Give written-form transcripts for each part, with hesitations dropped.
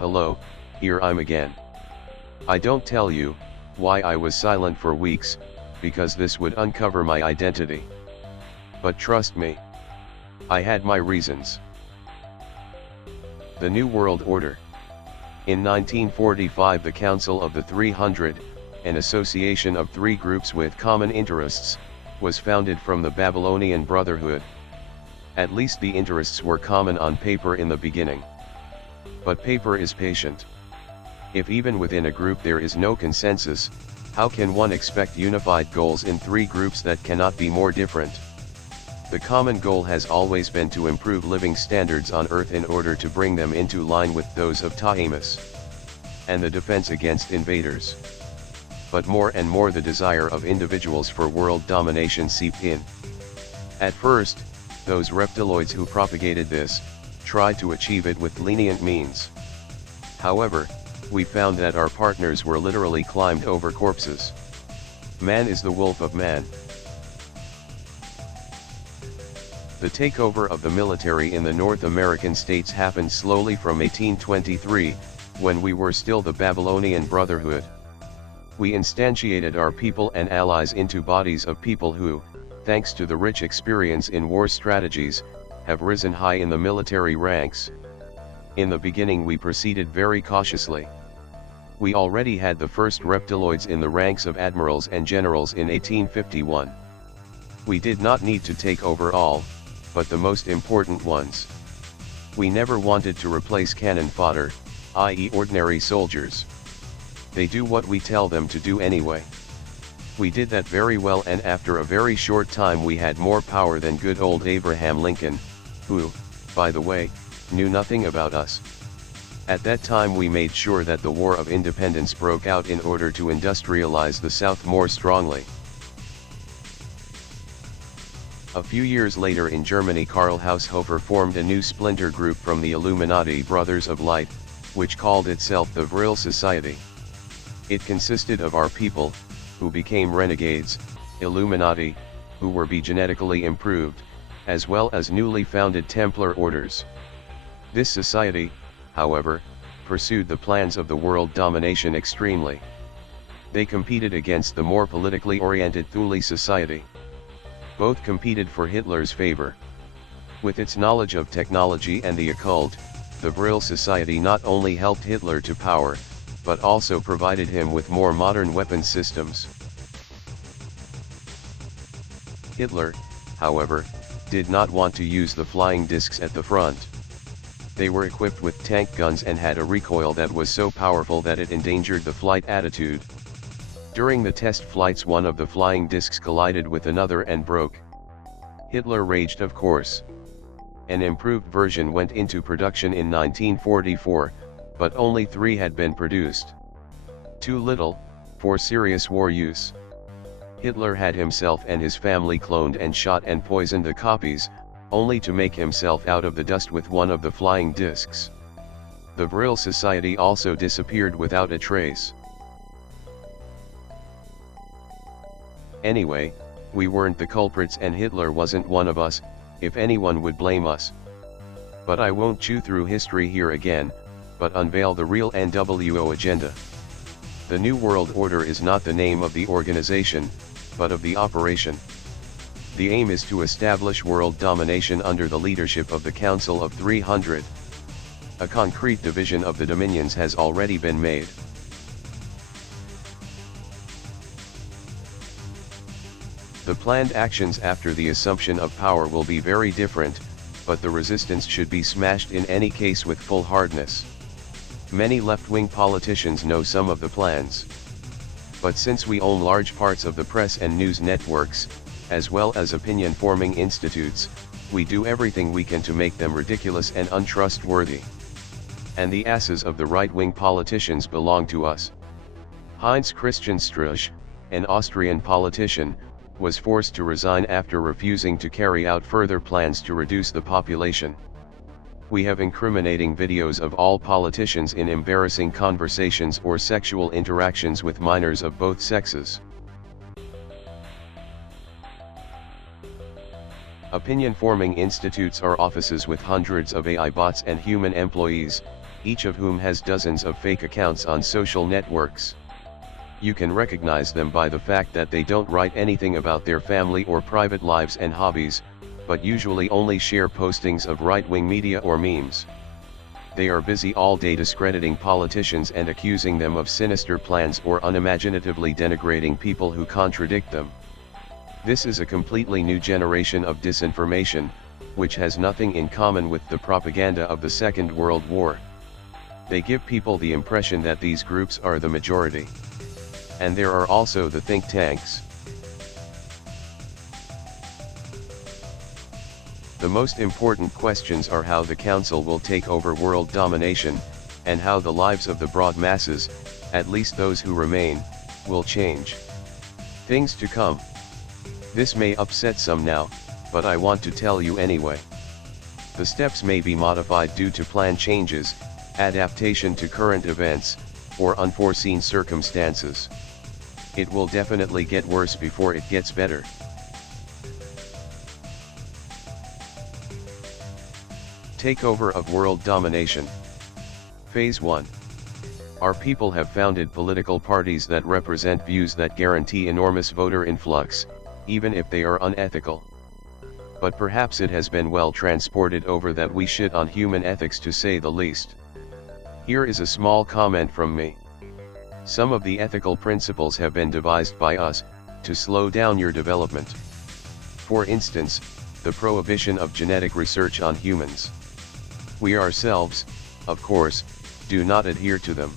Hello, here I'm again. I don't tell you why I was silent for weeks, because this would uncover my identity. But trust me, I had my reasons. The New World Order. In 1945, the Council of the 300, an association of three groups with common interests, was founded from the Babylonian Brotherhood. At least the interests were common on paper in the beginning. But paper is patient. If even within a group there is no consensus, how can one expect unified goals in three groups that cannot be more different? The common goal has always been to improve living standards on Earth in order to bring them into line with those of Tiamat, and the defense against invaders. But more and more the desire of individuals for world domination seeped in. At first, those reptiloids who propagated this, tried to achieve it with lenient means. However, we found that our partners were literally climbed over corpses. Man is the wolf of man. The takeover of the military in the North American states happened slowly from 1823, when we were still the Babylonian Brotherhood. We instantiated our people and allies into bodies of people who, thanks to the rich experience in war strategies, have risen high in the military ranks. In the beginning we proceeded very cautiously. We already had the first reptiloids in the ranks of admirals and generals in 1851. We did not need to take over all, but the most important ones. We never wanted to replace cannon fodder, i.e. ordinary soldiers. They do what we tell them to do anyway. We did that very well, and after a very short time we had more power than good old Abraham Lincoln, who, by the way, knew nothing about us. At that time we made sure that the War of Independence broke out in order to industrialize the South more strongly. A few years later in Germany, Karl Haushofer formed a new splinter group from the Illuminati Brothers of Light, which called itself the Vril Society. It consisted of our people, who became renegades, Illuminati, who were genetically improved, as well as newly founded Templar orders. This society, however, pursued the plans of the world domination extremely. They competed against the more politically oriented Thule Society. Both competed for Hitler's favor. With its knowledge of technology and the occult, the Vril Society not only helped Hitler to power, but also provided him with more modern weapon systems. Hitler, however, did not want to use the flying discs at the front. They were equipped with tank guns and had a recoil that was so powerful that it endangered the flight attitude. During the test flights, one of the flying discs collided with another and broke. Hitler raged, of course. An improved version went into production in 1944, but only 3 had been produced. Too little, for serious war use. Hitler had himself and his family cloned and shot and poisoned the copies, only to make himself out of the dust with one of the flying discs. The Vril Society also disappeared without a trace. Anyway, we weren't the culprits and Hitler wasn't one of us, if anyone would blame us. But I won't chew through history here again, but unveil the real NWO agenda. The New World Order is not the name of the organization, but of the operation. The aim is to establish world domination under the leadership of the Council of 300. A concrete division of the dominions has already been made. The planned actions after the assumption of power will be very different, but the resistance should be smashed in any case with full hardness. Many left-wing politicians know some of the plans. But since we own large parts of the press and news networks, as well as opinion-forming institutes, we do everything we can to make them ridiculous and untrustworthy. And the asses of the right-wing politicians belong to us. Heinz Christian Struch, an Austrian politician, was forced to resign after refusing to carry out further plans to reduce the population. We have incriminating videos of all politicians in embarrassing conversations or sexual interactions with minors of both sexes. Opinion-forming institutes are offices with hundreds of AI bots and human employees, each of whom has dozens of fake accounts on social networks. You can recognize them by the fact that they don't write anything about their family or private lives and hobbies, but usually only share postings of right-wing media or memes. They are busy all day discrediting politicians and accusing them of sinister plans or unimaginatively denigrating people who contradict them. This is a completely new generation of disinformation, which has nothing in common with the propaganda of the Second World War. They give people the impression that these groups are the majority. And there are also the think tanks. The most important questions are how the Council will take over world domination, and how the lives of the broad masses, at least those who remain, will change. Things to come. This may upset some now, but I want to tell you anyway. The steps may be modified due to plan changes, adaptation to current events, or unforeseen circumstances. It will definitely get worse before it gets better. Takeover of world domination. Phase 1. Our people have founded political parties that represent views that guarantee enormous voter influx, even if they are unethical. But perhaps it has been well transported over that we shit on human ethics, to say the least. Here is a small comment from me. Some of the ethical principles have been devised by us, to slow down your development. For instance, the prohibition of genetic research on humans. We ourselves, of course, do not adhere to them.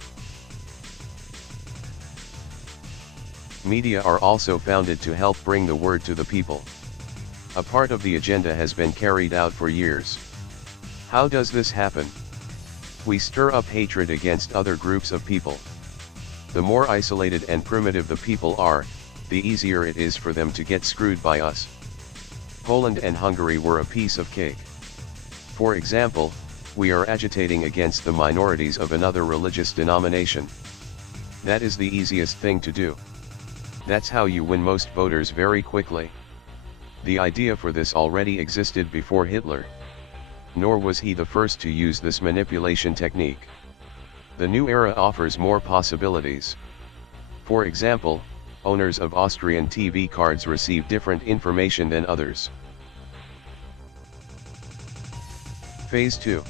Media are also founded to help bring the word to the people. A part of the agenda has been carried out for years. How does this happen? We stir up hatred against other groups of people. The more isolated and primitive the people are, the easier it is for them to get screwed by us. Poland and Hungary were a piece of cake. For example, we are agitating against the minorities of another religious denomination. That is the easiest thing to do. That's how you win most voters very quickly. The idea for this already existed before Hitler. Nor was he the first to use this manipulation technique. The new era offers more possibilities. For example, owners of Austrian TV cards receive different information than others. Phase 2.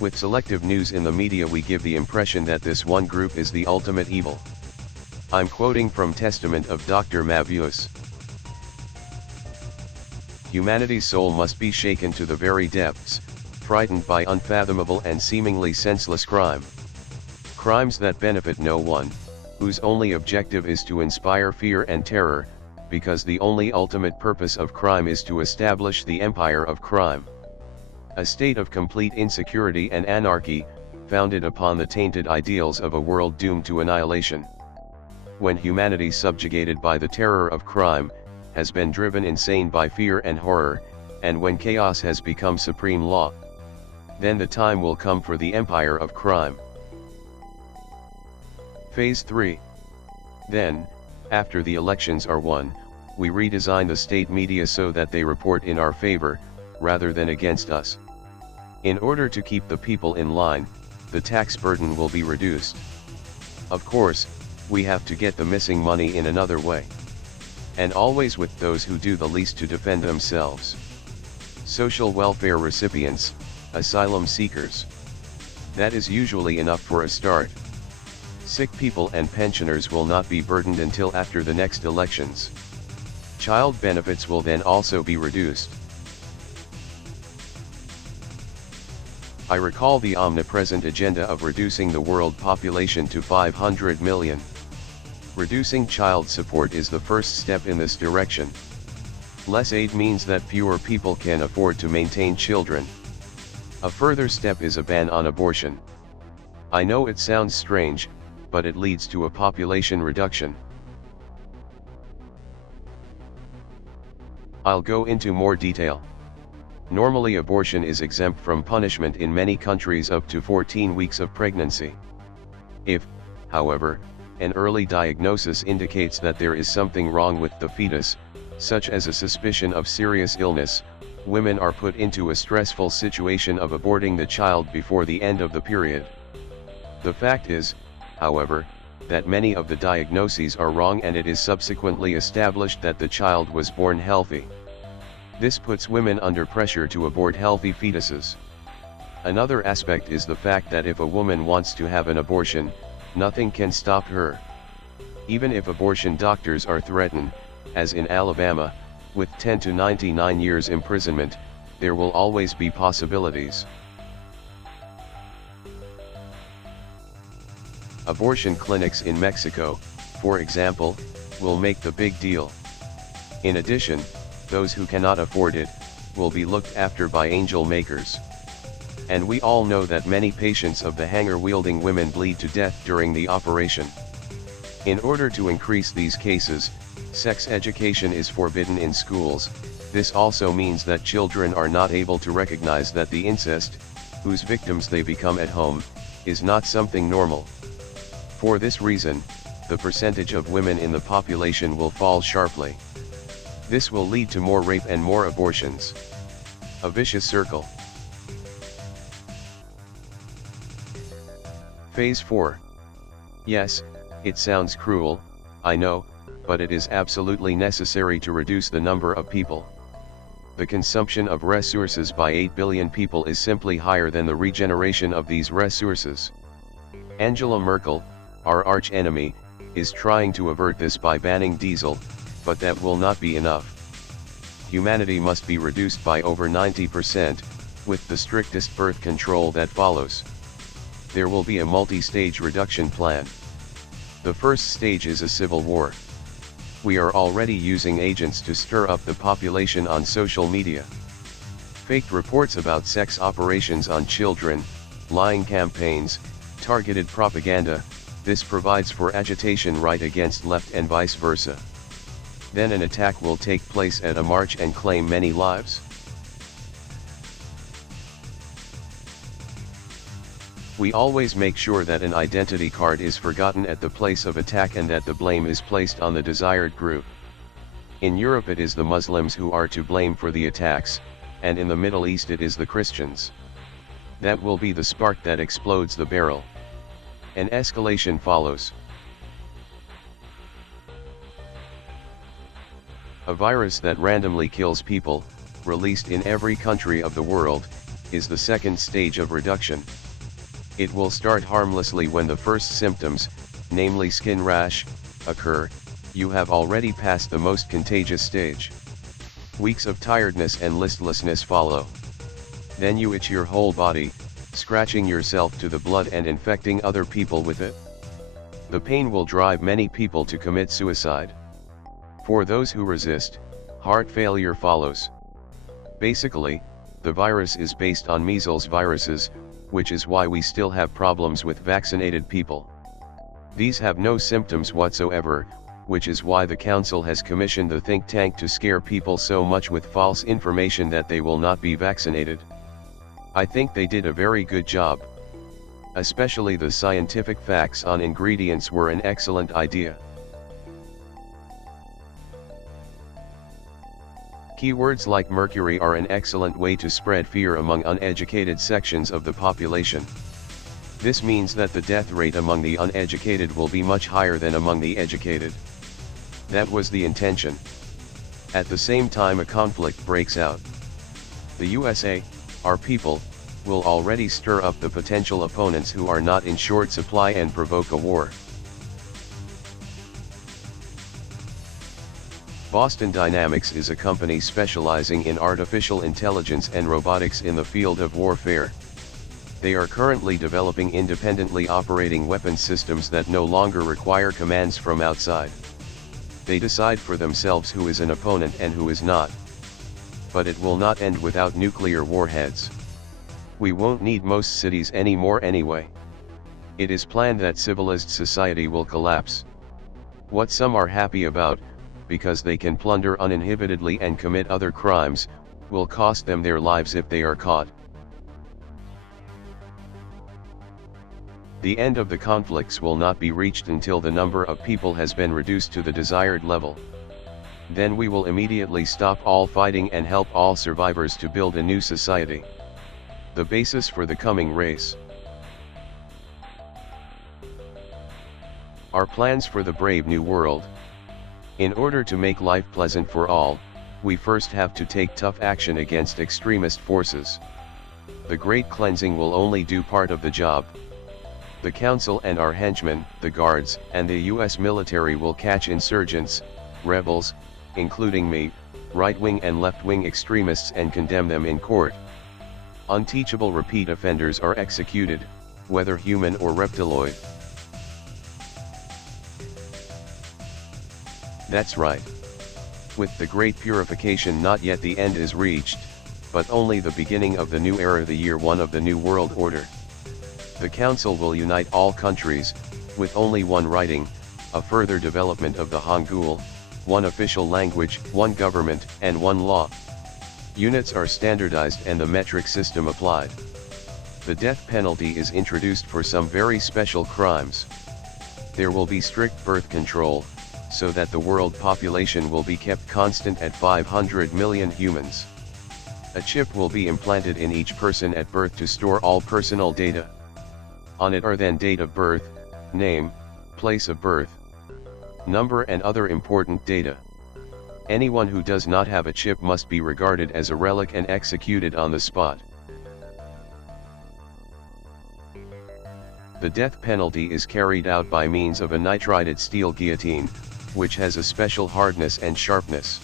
With selective news in the media, we give the impression that this one group is the ultimate evil. I'm quoting from Testament of Dr. Mavius. Humanity's soul must be shaken to the very depths, frightened by unfathomable and seemingly senseless crime. Crimes that benefit no one, whose only objective is to inspire fear and terror, because the only ultimate purpose of crime is to establish the empire of crime. A state of complete insecurity and anarchy, founded upon the tainted ideals of a world doomed to annihilation. When humanity, subjugated by the terror of crime, has been driven insane by fear and horror, and when chaos has become supreme law, then the time will come for the empire of crime. Phase 3. Then, after the elections are won, we redesign the state media so that they report in our favor, rather than against us. In order to keep the people in line, the tax burden will be reduced. Of course, we have to get the missing money in another way. And always with those who do the least to defend themselves. Social welfare recipients, asylum seekers. That is usually enough for a start. Sick people and pensioners will not be burdened until after the next elections. Child benefits will then also be reduced. I recall the omnipresent agenda of reducing the world population to 500 million. Reducing child support is the first step in this direction. Less aid means that fewer people can afford to maintain children. A further step is a ban on abortion. I know it sounds strange, but it leads to a population reduction. I'll go into more detail. Normally, abortion is exempt from punishment in many countries up to 14 weeks of pregnancy. If, however, an early diagnosis indicates that there is something wrong with the fetus, such as a suspicion of serious illness, women are put into a stressful situation of aborting the child before the end of the period. The fact is, however, that many of the diagnoses are wrong, and it is subsequently established that the child was born healthy. This puts women under pressure to abort healthy fetuses. Another aspect is the fact that if a woman wants to have an abortion, nothing can stop her. Even if abortion doctors are threatened, as in Alabama, with 10 to 99 years imprisonment, there will always be possibilities. Abortion clinics in Mexico, for example, will make the big deal. In addition, those who cannot afford it, will be looked after by angel makers. And we all know that many patients of the hanger-wielding women bleed to death during the operation. In order to increase these cases, sex education is forbidden in schools. This also means that children are not able to recognize that the incest, whose victims they become at home, is not something normal. For this reason, the percentage of women in the population will fall sharply. This will lead to more rape and more abortions. A vicious circle. Phase 4. Yes, it sounds cruel, I know, but it is absolutely necessary to reduce the number of people. The consumption of resources by 8 billion people is simply higher than the regeneration of these resources. Angela Merkel, our arch-enemy, is trying to avert this by banning diesel, but that will not be enough. Humanity must be reduced by over 90%, with the strictest birth control that follows. There will be a multi-stage reduction plan. The first stage is a civil war. We are already using agents to stir up the population on social media. Faked reports about sex operations on children, lying campaigns, targeted propaganda. This provides for agitation right against left and vice versa. Then an attack will take place at a march and claim many lives. We always make sure that an identity card is forgotten at the place of attack and that the blame is placed on the desired group. In Europe it is the Muslims who are to blame for the attacks, and in the Middle East it is the Christians. That will be the spark that explodes the barrel. An escalation follows. A virus that randomly kills people, released in every country of the world, is the second stage of reduction. It will start harmlessly when the first symptoms, namely skin rash, occur. You have already passed the most contagious stage. Weeks of tiredness and listlessness follow. Then you itch your whole body, scratching yourself to the blood and infecting other people with it. The pain will drive many people to commit suicide. For those who resist, heart failure follows. Basically, the virus is based on measles viruses, which is why we still have problems with vaccinated people. These have no symptoms whatsoever, which is why the council has commissioned the think tank to scare people so much with false information that they will not be vaccinated. I think they did a very good job. Especially the scientific facts on ingredients were an excellent idea. Keywords like mercury are an excellent way to spread fear among uneducated sections of the population. This means that the death rate among the uneducated will be much higher than among the educated. That was the intention. At the same time a conflict breaks out. The USA, our people, will already stir up the potential opponents who are not in short supply and provoke a war. Boston Dynamics is a company specializing in artificial intelligence and robotics in the field of warfare. They are currently developing independently operating weapon systems that no longer require commands from outside. They decide for themselves who is an opponent and who is not. But it will not end without nuclear warheads. We won't need most cities anymore anyway. It is planned that civilized society will collapse. What some are happy about, because they can plunder uninhibitedly and commit other crimes, will cost them their lives if they are caught. The end of the conflicts will not be reached until the number of people has been reduced to the desired level. Then we will immediately stop all fighting and help all survivors to build a new society. The basis for the coming race. Our plans for the brave new world. In order to make life pleasant for all, we first have to take tough action against extremist forces. The Great Cleansing will only do part of the job. The Council and our henchmen, the Guards, and the US military will catch insurgents, rebels, including me, right-wing and left-wing extremists, and condemn them in court. Unteachable repeat offenders are executed, whether human or reptiloid. That's right. With the Great Purification, not yet the end is reached, but only the beginning of the new era, the year 1 of the New World Order. The Council will unite all countries, with only one writing, a further development of the Hangul, one official language, one government, and one law. Units are standardized and the metric system applied. The death penalty is introduced for some very special crimes. There will be strict birth control, so that the world population will be kept constant at 500 million humans. A chip will be implanted in each person at birth to store all personal data. On it are then date of birth, name, place of birth, number, and other important data. Anyone who does not have a chip must be regarded as a relic and executed on the spot. The death penalty is carried out by means of a nitrided steel guillotine, which has a special hardness and sharpness.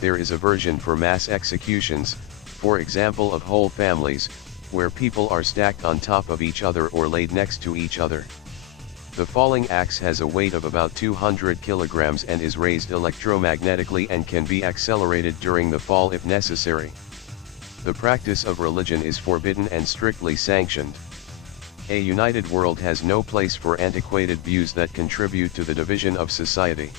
There is a version for mass executions, for example of whole families, where people are stacked on top of each other or laid next to each other. The falling axe has a weight of about 200 kilograms and is raised electromagnetically and can be accelerated during the fall if necessary. The practice of religion is forbidden and strictly sanctioned. A united world has no place for antiquated views that contribute to the division of society.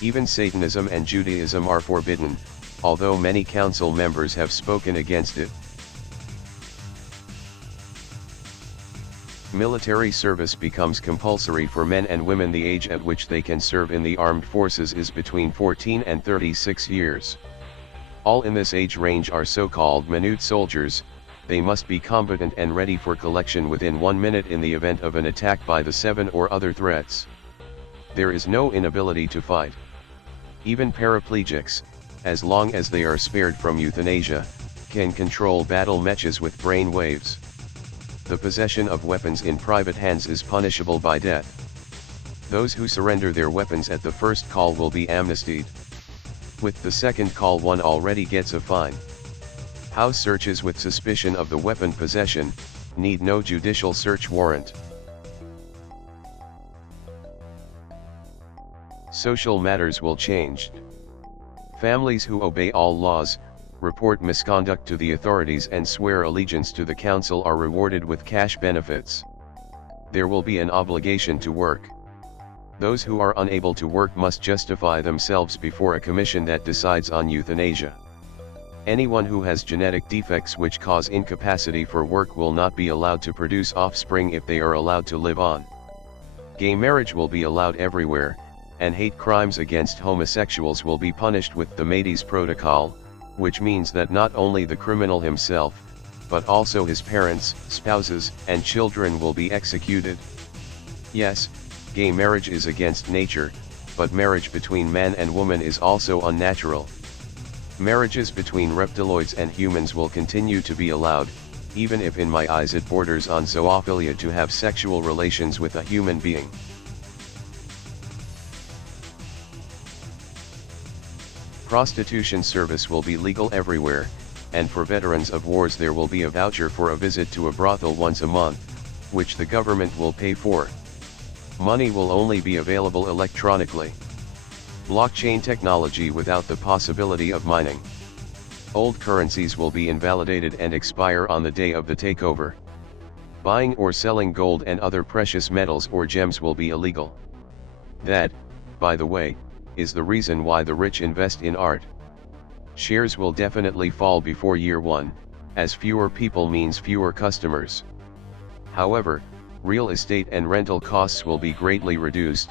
Even Satanism and Judaism are forbidden, although many council members have spoken against it. Military service becomes compulsory for men and women. The age at which they can serve in the armed forces is between 14 and 36 years. All in this age range are so-called minute soldiers. They must be competent and ready for collection within 1 minute in the event of an attack by the 7 or other threats. There is no inability to fight. Even paraplegics, as long as they are spared from euthanasia, can control battle matches with brain waves. The possession of weapons in private hands is punishable by death. Those who surrender their weapons at the first call will be amnestied. With the second call, one already gets a fine. House searches with suspicion of the weapon possession need no judicial search warrant. Social matters will change. Families who obey all laws, report misconduct to the authorities, and swear allegiance to the council are rewarded with cash benefits. There will be an obligation to work. Those who are unable to work must justify themselves before a commission that decides on euthanasia. Anyone who has genetic defects which cause incapacity for work will not be allowed to produce offspring if they are allowed to live on. Gay marriage will be allowed everywhere, and hate crimes against homosexuals will be punished with the Medes Protocol, which means that not only the criminal himself, but also his parents, spouses, and children will be executed. Yes, gay marriage is against nature, but marriage between man and woman is also unnatural. Marriages between reptiloids and humans will continue to be allowed, even if in my eyes it borders on zoophilia to have sexual relations with a human being. Prostitution service will be legal everywhere, and for veterans of wars there will be a voucher for a visit to a brothel once a month, which the government will pay for. Money will only be available electronically. Blockchain technology without the possibility of mining. Old currencies will be invalidated and expire on the day of the takeover. Buying or selling gold and other precious metals or gems will be illegal. That, by the way, is the reason why the rich invest in art. Shares will definitely fall before year 1, as fewer people means fewer customers. However, real estate and rental costs will be greatly reduced,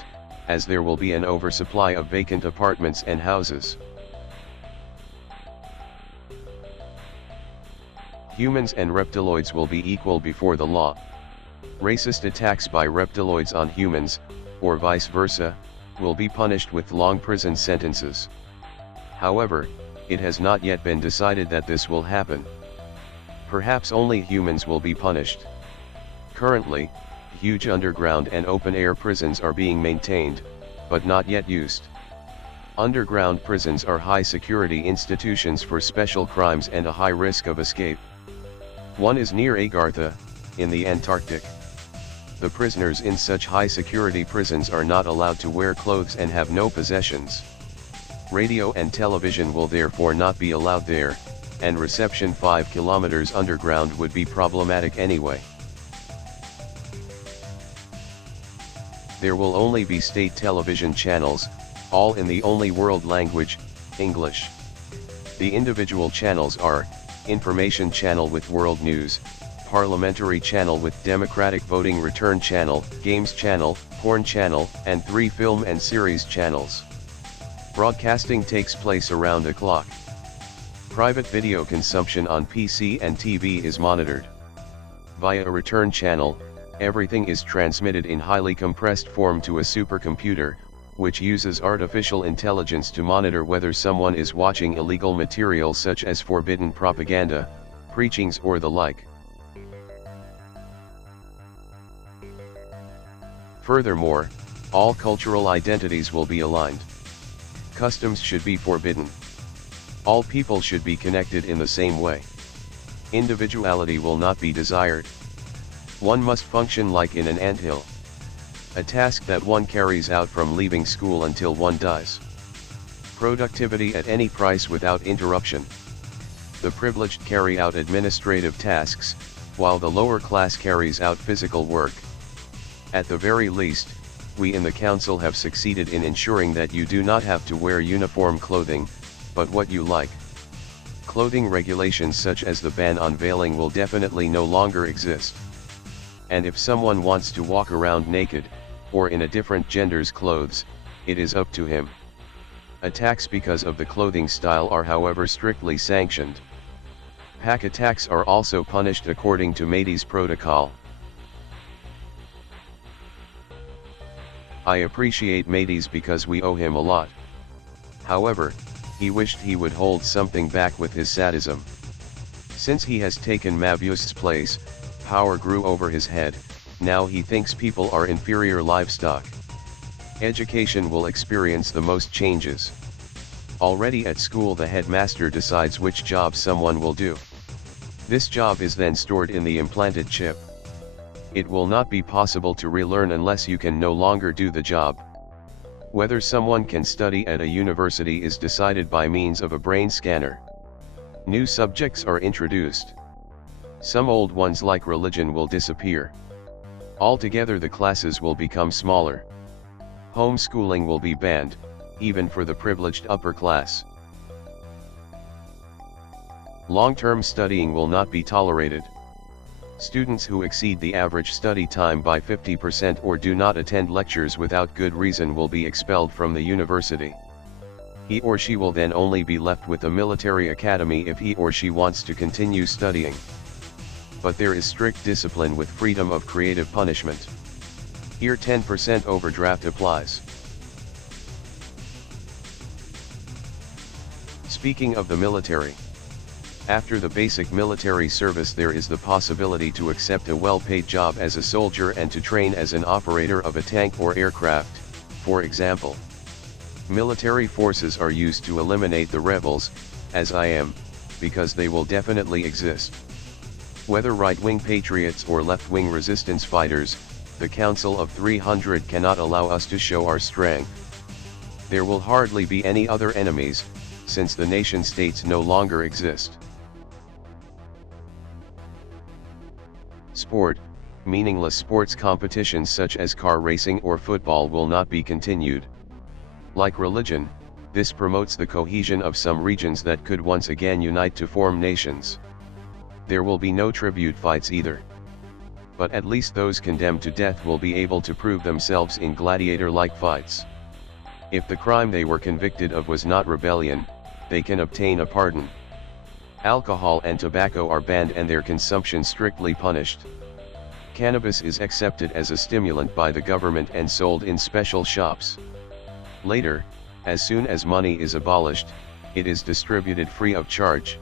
as there will be an oversupply of vacant apartments and houses. Humans and reptiloids will be equal before the law. Racist attacks by reptiloids on humans, or vice versa, will be punished with long prison sentences. However, it has not yet been decided that this will happen. Perhaps only humans will be punished. Currently, huge underground and open-air prisons are being maintained, but not yet used. Underground prisons are high-security institutions for special crimes and a high risk of escape. One is near Agartha, in the Antarctic. The prisoners in such high-security prisons are not allowed to wear clothes and have no possessions. Radio and television will therefore not be allowed there, and reception 5 kilometers underground would be problematic anyway. There will only be state television channels, all in the only world language, English. The individual channels are, Information Channel with World News, Parliamentary Channel with Democratic Voting Return Channel, Games Channel, Porn Channel, and 3 film and series channels. Broadcasting takes place around the clock. Private video consumption on PC and TV is monitored. Via a return channel, everything is transmitted in highly compressed form to a supercomputer, which uses artificial intelligence to monitor whether someone is watching illegal material such as forbidden propaganda, preachings or the like. Furthermore, all cultural identities will be aligned. Customs should be forbidden. All people should be connected in the same way. Individuality will not be desired. One must function like in an anthill. A task that one carries out from leaving school until one dies. Productivity at any price without interruption. The privileged carry out administrative tasks, while the lower class carries out physical work. At the very least, we in the council have succeeded in ensuring that you do not have to wear uniform clothing, but what you like. Clothing regulations such as the ban on veiling will definitely no longer exist. And if someone wants to walk around naked, or in a different gender's clothes, it is up to him. Attacks because of the clothing style are however strictly sanctioned. Pack attacks are also punished according to Métis protocol. I appreciate Métis because we owe him a lot. However, he wished he would hold something back with his sadism. Since he has taken Mavius's place, power grew over his head. Now he thinks people are inferior livestock. Education will experience the most changes. Already at school the headmaster decides which job someone will do. This job is then stored in the implanted chip. It will not be possible to relearn unless you can no longer do the job. Whether someone can study at a university is decided by means of a brain scanner. New subjects are introduced. Some old ones like religion will disappear. Altogether the classes will become smaller. Homeschooling will be banned, even for the privileged upper class. Long-term studying will not be tolerated. Students who exceed the average study time by 50% or do not attend lectures without good reason will be expelled from the university. He or she will then only be left with a military academy if he or she wants to continue studying. But there is strict discipline with freedom of creative punishment. Here 10% overdraft applies. Speaking of the military. After the basic military service there is the possibility to accept a well-paid job as a soldier and to train as an operator of a tank or aircraft, for example. Military forces are used to eliminate the rebels, as I am, because they will definitely exist. Whether right-wing patriots or left-wing resistance fighters, the Council of 300 cannot allow us to show our strength. There will hardly be any other enemies, since the nation-states no longer exist. Sport, meaningless sports competitions such as car racing or football will not be continued. Like religion, this promotes the cohesion of some regions that could once again unite to form nations. There will be no tribute fights either. but at least those condemned to death will be able to prove themselves in gladiator-like fights. If the crime they were convicted of was not rebellion, they can obtain a pardon. Alcohol and tobacco are banned and their consumption strictly punished. Cannabis is accepted as a stimulant by the government and sold in special shops. Later, as soon as money is abolished, it is distributed free of charge.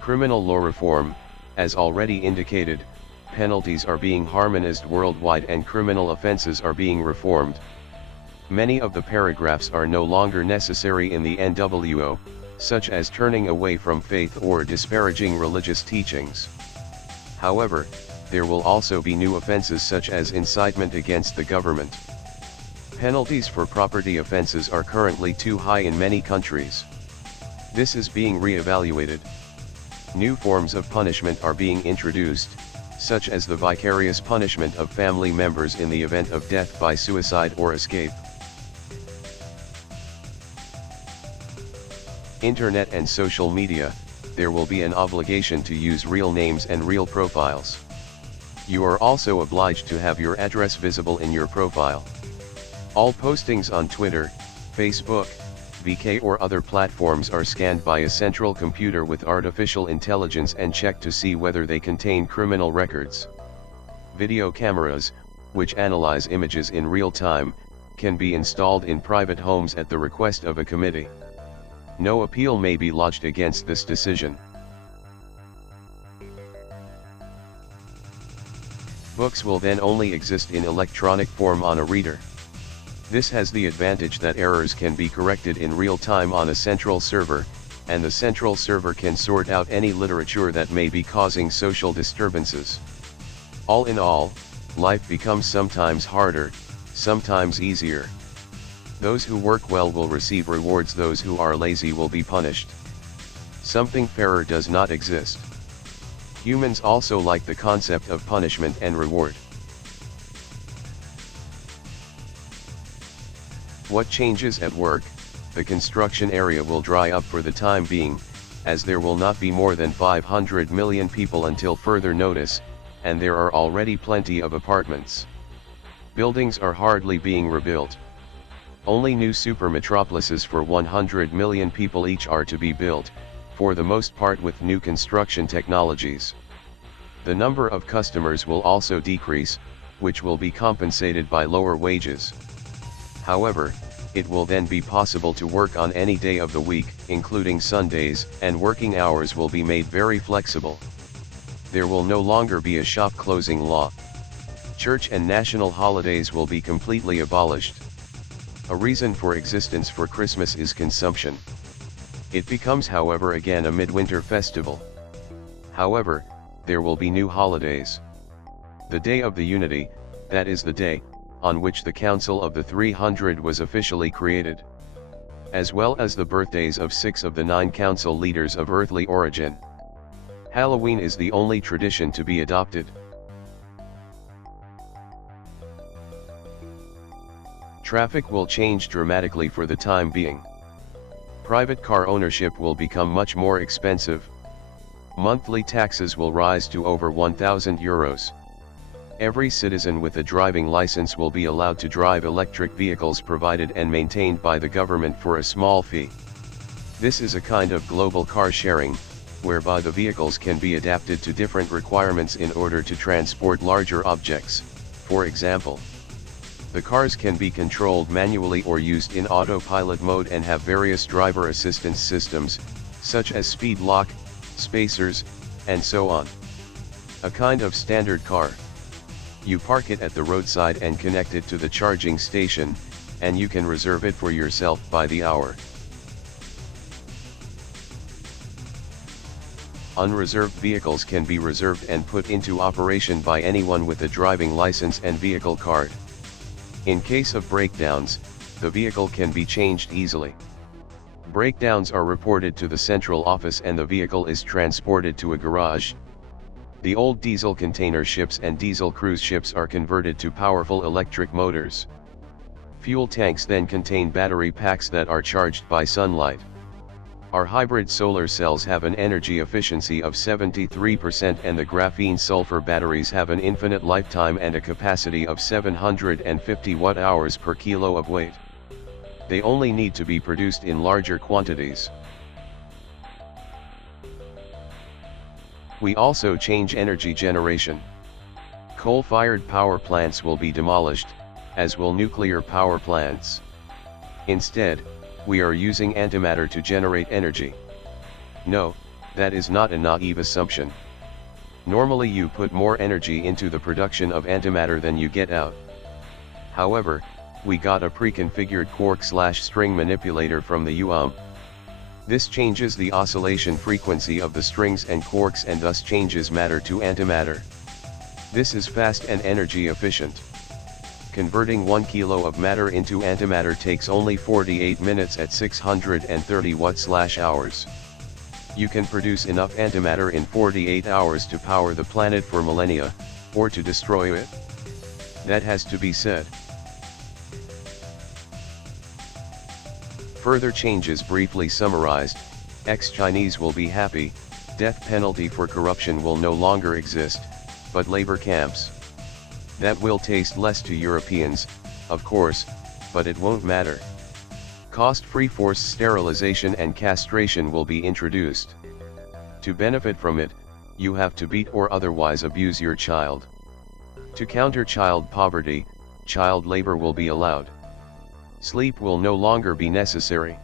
Criminal law reform, as already indicated, penalties are being harmonized worldwide and criminal offenses are being reformed. Many of the paragraphs are no longer necessary in the NWO, such as turning away from faith or disparaging religious teachings. However, there will also be new offenses such as incitement against the government. Penalties for property offenses are currently too high in many countries. This is being re-evaluated. New forms of punishment are being introduced, such as the vicarious punishment of family members in the event of death by suicide or escape. Internet and social media, there will be an obligation to use real names and real profiles. You are also obliged to have your address visible in your profile. All postings on Twitter, Facebook, VK or other platforms are scanned by a central computer with artificial intelligence and checked to see whether they contain criminal records. Video cameras, which analyze images in real time, can be installed in private homes at the request of a committee. No appeal may be lodged against this decision. Books will then only exist in electronic form on a reader. This has the advantage that errors can be corrected in real time on a central server, and the central server can sort out any literature that may be causing social disturbances. All in all, life becomes sometimes harder, sometimes easier. Those who work well will receive rewards, those who are lazy will be punished. Something fairer does not exist. Humans also like the concept of punishment and reward. What changes at work? The construction area will dry up for the time being, as there will not be more than 500 million people until further notice, and there are already plenty of apartments. Buildings are hardly being rebuilt. Only new super metropolises for 100 million people each are to be built, for the most part with new construction technologies. The number of customers will also decrease, which will be compensated by lower wages. However, it will then be possible to work on any day of the week, including Sundays, and working hours will be made very flexible. There will no longer be a shop closing law. Church and national holidays will be completely abolished. A reason for existence for Christmas is consumption. It becomes, however, again a midwinter festival. However, there will be new holidays. The Day of the Unity, that is the day on which the Council of the 300 was officially created, as well as the birthdays of 6 of the 9 council leaders of earthly origin. Halloween is the only tradition to be adopted. Traffic will change dramatically for the time being. Private car ownership will become much more expensive. Monthly taxes will rise to over 1,000 euros. Every citizen with a driving license will be allowed to drive electric vehicles provided and maintained by the government for a small fee. This is a kind of global car sharing, whereby the vehicles can be adapted to different requirements in order to transport larger objects. For example, the cars can be controlled manually or used in autopilot mode and have various driver assistance systems, such as speed lock, spacers, and so on. A kind of standard car. You park it at the roadside and connect it to the charging station, and you can reserve it for yourself by the hour. Unreserved vehicles can be reserved and put into operation by anyone with a driving license and vehicle card. In case of breakdowns, the vehicle can be changed easily. Breakdowns are reported to the central office and the vehicle is transported to a garage. The old diesel container ships and diesel cruise ships are converted to powerful electric motors. Fuel tanks then contain battery packs that are charged by sunlight. Our hybrid solar cells have an energy efficiency of 73% and the graphene sulfur batteries have an infinite lifetime and a capacity of 750 watt-hours per kilo of weight. They only need to be produced in larger quantities. We also change energy generation. Coal-fired power plants will be demolished, as will nuclear power plants. Instead, we are using antimatter to generate energy. No, that is not a naive assumption. Normally you put more energy into the production of antimatter than you get out. However, we got a pre-configured quark/string manipulator from the UM. This changes the oscillation frequency of the strings and quarks and thus changes matter to antimatter. This is fast and energy efficient. Converting 1 kilo of matter into antimatter takes only 48 minutes at 630 watts/hours. You can produce enough antimatter in 48 hours to power the planet for millennia, or to destroy it. That has to be said. Further changes briefly summarized: ex-Chinese will be happy, death penalty for corruption will no longer exist, but labor camps. That will taste less to Europeans, of course, but it won't matter. Cost-free forced sterilization and castration will be introduced. To benefit from it, you have to beat or otherwise abuse your child. To counter child poverty, child labor will be allowed. Sleep will no longer be necessary.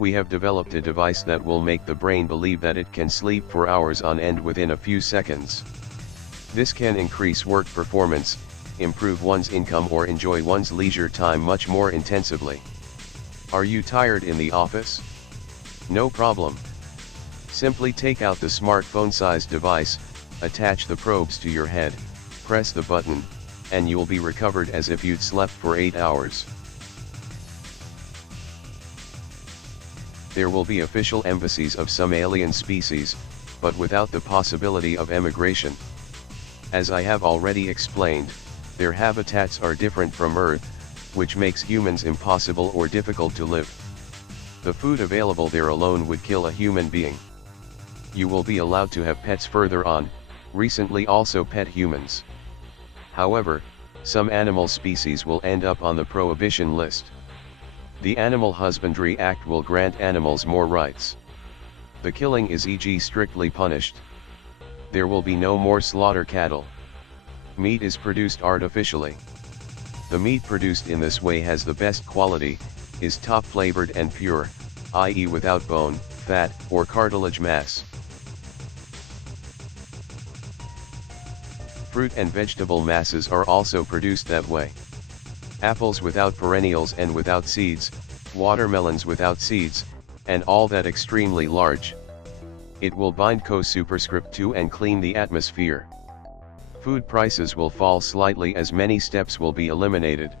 We have developed a device that will make the brain believe that it can sleep for hours on end within a few seconds. This can increase work performance, improve one's income or enjoy one's leisure time much more intensively. Are you tired in the office? No problem. Simply take out the smartphone-sized device, attach the probes to your head, press the button, and you'll be recovered as if you'd slept for 8 hours. There will be official embassies of some alien species, but without the possibility of emigration. As I have already explained, their habitats are different from Earth, which makes humans impossible or difficult to live. The food available there alone would kill a human being. You will be allowed to have pets further on, recently also pet humans. However, some animal species will end up on the prohibition list. The Animal Husbandry Act will grant animals more rights. The killing is e.g. strictly punished. There will be no more slaughter cattle. Meat is produced artificially. The meat produced in this way has the best quality, is top flavored and pure, i.e. without bone, fat, or cartilage mass. Fruit and vegetable masses are also produced that way. Apples without perennials and without seeds, watermelons without seeds, and all that extremely large. It will bind co-superscript 2 and clean the atmosphere. Food prices will fall slightly as many steps will be eliminated.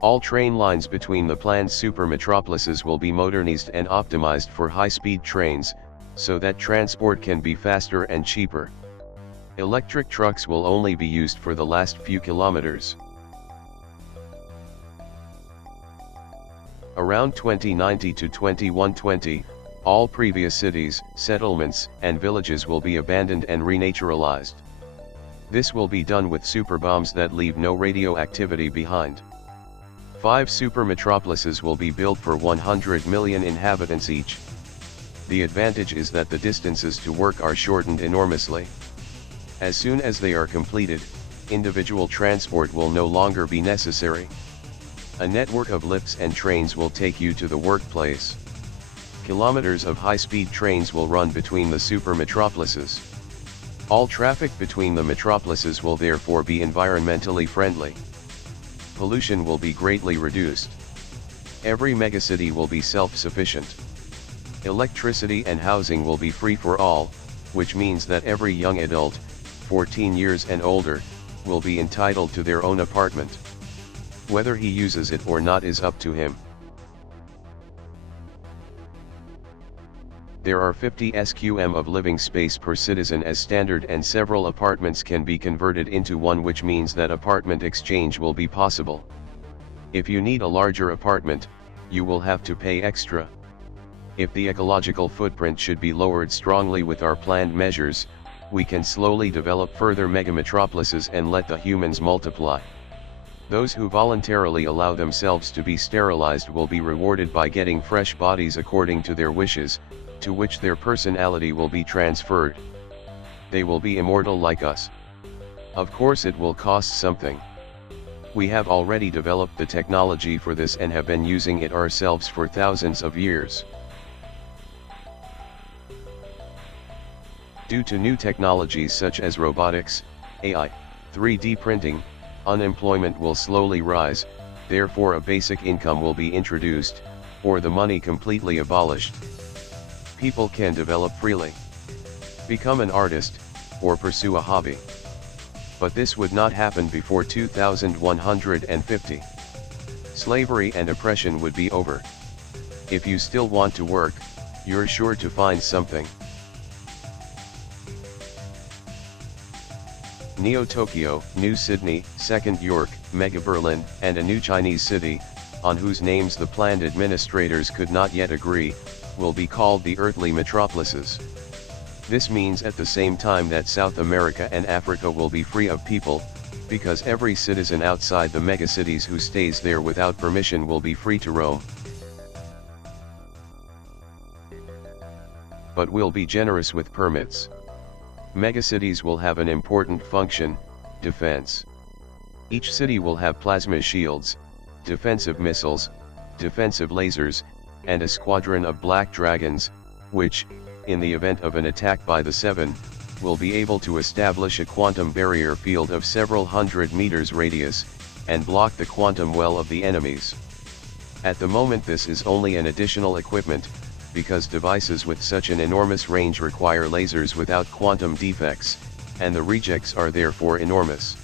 All train lines between the planned super metropolises will be modernized and optimized for high-speed trains, so that transport can be faster and cheaper. Electric trucks will only be used for the last few kilometers. Around 2090 to 2120, all previous cities, settlements, and villages will be abandoned and renaturalized. This will be done with superbombs that leave no radioactivity behind. 5 super metropolises will be built for 100 million inhabitants each. The advantage is that the distances to work are shortened enormously. As soon as they are completed, individual transport will no longer be necessary. A network of lifts and trains will take you to the workplace. Kilometers of high-speed trains will run between the super metropolises. All traffic between the metropolises will therefore be environmentally friendly. Pollution will be greatly reduced. Every megacity will be self-sufficient. Electricity and housing will be free for all, which means that every young adult, 14 years and older, will be entitled to their own apartment. Whether he uses it or not is up to him. There are 50 sqm of living space per citizen as standard, and several apartments can be converted into one, which means that apartment exchange will be possible. If you need a larger apartment, you will have to pay extra. If the ecological footprint should be lowered strongly with our planned measures, we can slowly develop further megametropolises and let the humans multiply. Those who voluntarily allow themselves to be sterilized will be rewarded by getting fresh bodies according to their wishes, to which their personality will be transferred. They will be immortal like us. Of course it will cost something. We have already developed the technology for this and have been using it ourselves for thousands of years. Due to new technologies such as robotics, AI, 3D printing, unemployment will slowly rise, therefore a basic income will be introduced, or the money completely abolished. People can develop freely, become an artist, or pursue a hobby. But this would not happen before 2150. Slavery and oppression would be over. If you still want to work, you're sure to find something. Neo Tokyo, New Sydney, Second York, Mega Berlin, and a new Chinese city, on whose names the planned administrators could not yet agree, will be called the earthly metropolises. This means at the same time that South America and Africa will be free of people, because every citizen outside the megacities who stays there without permission will be free to roam. But we'll be generous with permits. Megacities will have an important function: defense. Each city will have plasma shields, defensive missiles, defensive lasers, and a squadron of black dragons, which, in the event of an attack by the Seven, will be able to establish a quantum barrier field of several hundred meters radius, and block the quantum well of the enemies. At the moment this is only an additional equipment, because devices with such an enormous range require lasers without quantum defects, and the rejects are therefore enormous.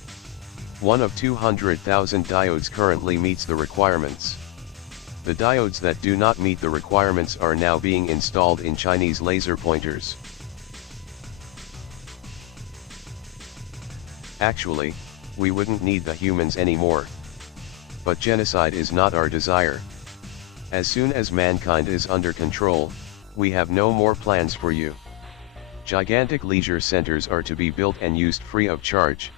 One of 200,000 diodes currently meets the requirements. The diodes that do not meet the requirements are now being installed in Chinese laser pointers. Actually, we wouldn't need the humans anymore. But genocide is not our desire. As soon as mankind is under control, we have no more plans for you. Gigantic leisure centers are to be built and used free of charge.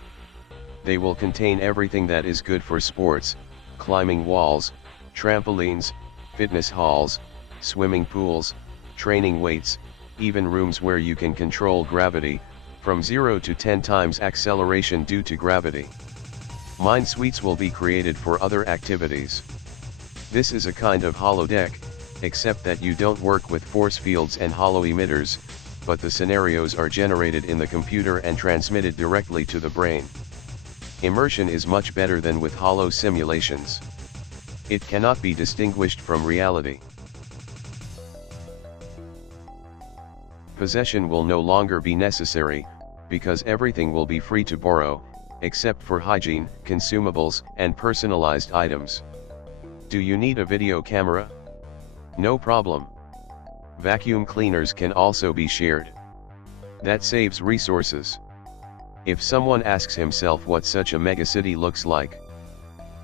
They will contain everything that is good for sports: climbing walls, trampolines, fitness halls, swimming pools, training weights, even rooms where you can control gravity, from 0 to 10 times acceleration due to gravity. Mind suites will be created for other activities. This is a kind of holodeck, except that you don't work with force fields and hollow emitters, but the scenarios are generated in the computer and transmitted directly to the brain. Immersion is much better than with hollow simulations. It cannot be distinguished from reality. Possession will no longer be necessary, because everything will be free to borrow, except for hygiene, consumables, and personalized items. Do you need a video camera? No problem. Vacuum cleaners can also be shared. That saves resources. If someone asks himself what such a megacity looks like,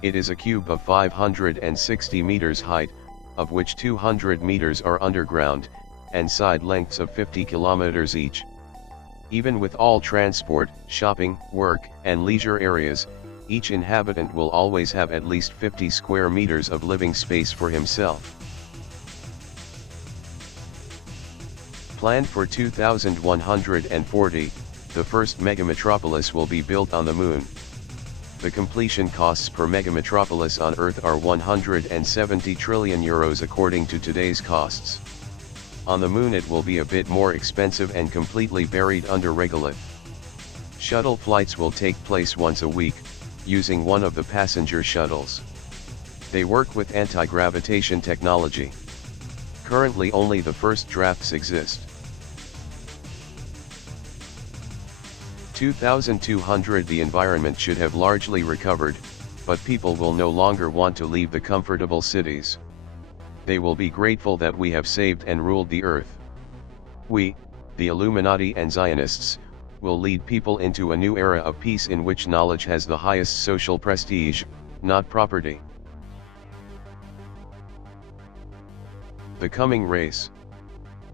it is a cube of 560 meters height, of which 200 meters are underground, and side lengths of 50 kilometers each. Even with all transport, shopping, work, and leisure areas, each inhabitant will always have at least 50 square meters of living space for himself. Planned for 2140, the first megametropolis will be built on the Moon. The completion costs per megametropolis on Earth are 170 trillion euros according to today's costs. On the Moon it will be a bit more expensive and completely buried under regolith. Shuttle flights will take place once a week, using one of the passenger shuttles. They work with anti-gravitation technology. Currently only the first drafts exist. 2200 The environment should have largely recovered, but people will no longer want to leave the comfortable cities. They will be grateful that we have saved and ruled the earth. We, the Illuminati and Zionists, will lead people into a new era of peace in which knowledge has the highest social prestige, not property. The coming race.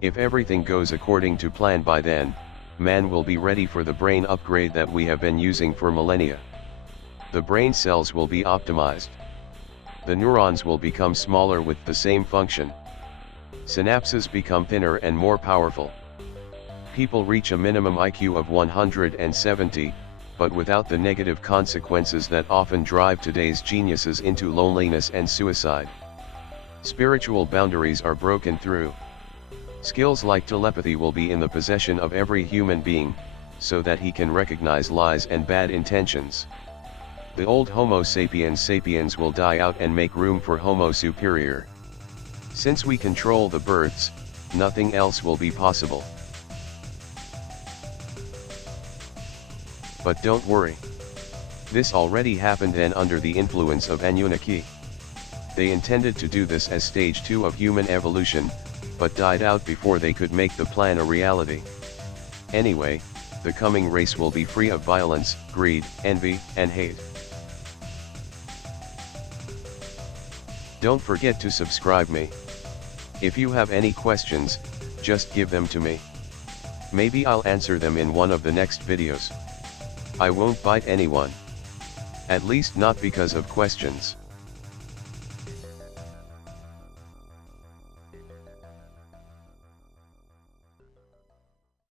If everything goes according to plan by then, man will be ready for the brain upgrade that we have been using for millennia. The brain cells will be optimized. The neurons will become smaller with the same function. Synapses become thinner and more powerful. People reach a minimum IQ of 170, but without the negative consequences that often drive today's geniuses into loneliness and suicide. Spiritual boundaries are broken through. Skills like telepathy will be in the possession of every human being, so that he can recognize lies and bad intentions. The old Homo sapiens will die out and make room for Homo superior. Since we control the birds, nothing else will be possible. But don't worry. This already happened and under the influence of Anunnaki. They intended to do this as stage 2 of human evolution, but died out before they could make the plan a reality. Anyway, the coming race will be free of violence, greed, envy, and hate. Don't forget to subscribe me. If you have any questions, just give them to me. Maybe I'll answer them in one of the next videos. I won't bite anyone. At least not because of questions.